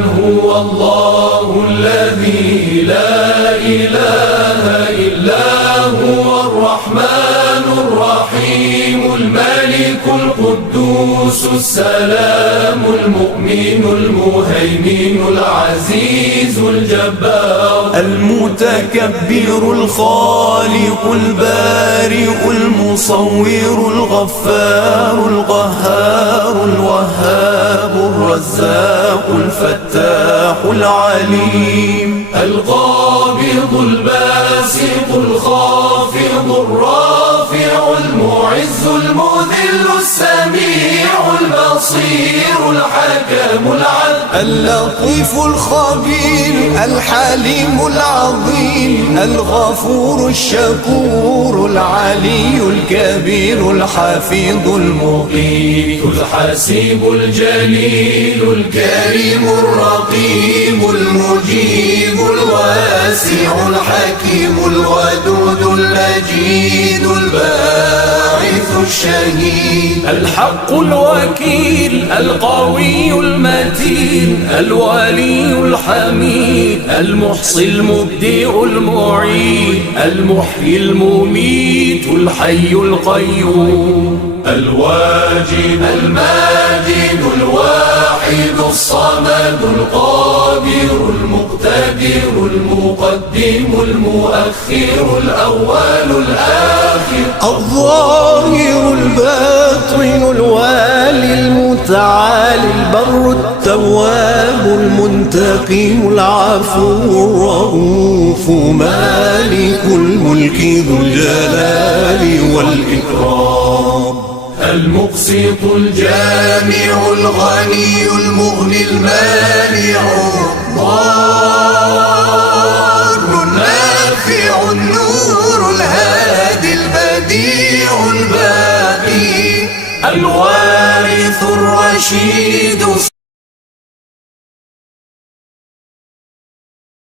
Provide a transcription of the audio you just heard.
هو الله الذي لا إله إلا هو الرحمن الرحيم الملك القدوس السلام المؤمن المهيمن العزيز الجبار المتكبر الخالق البارئ المصور الغفار القهار الوهاب الرزاق الفتاح العليم القابض الباسط الخافض الرافع المعز المذل السميع البصير الحكم العدل اللطيف الخبير الحليم العظيم الغفور الشكور العلي الكبير الحفيظ المقيت الحسيب الجليل الكريم الرقيب المجيب الواسع الحكيم الودود المجيد الباعث الشهيد الحق الوكيل القوي المتين الولي الحميد المحصي المبدئ المعيد المحيي المميت الحي القيوم الواجد الماجد الواحد الصمد القادر المقتدر المقدم المؤخر الأول الآخر الظاهر الباطن الوالي المتعالي البر التواب المنتقم العفو الرؤوف مالك الملك ذو الجلال والإكرام المقسط الجامع الغني المغني المانع الضار النافع النور الهادي البديع الباقي الوارث الرشيد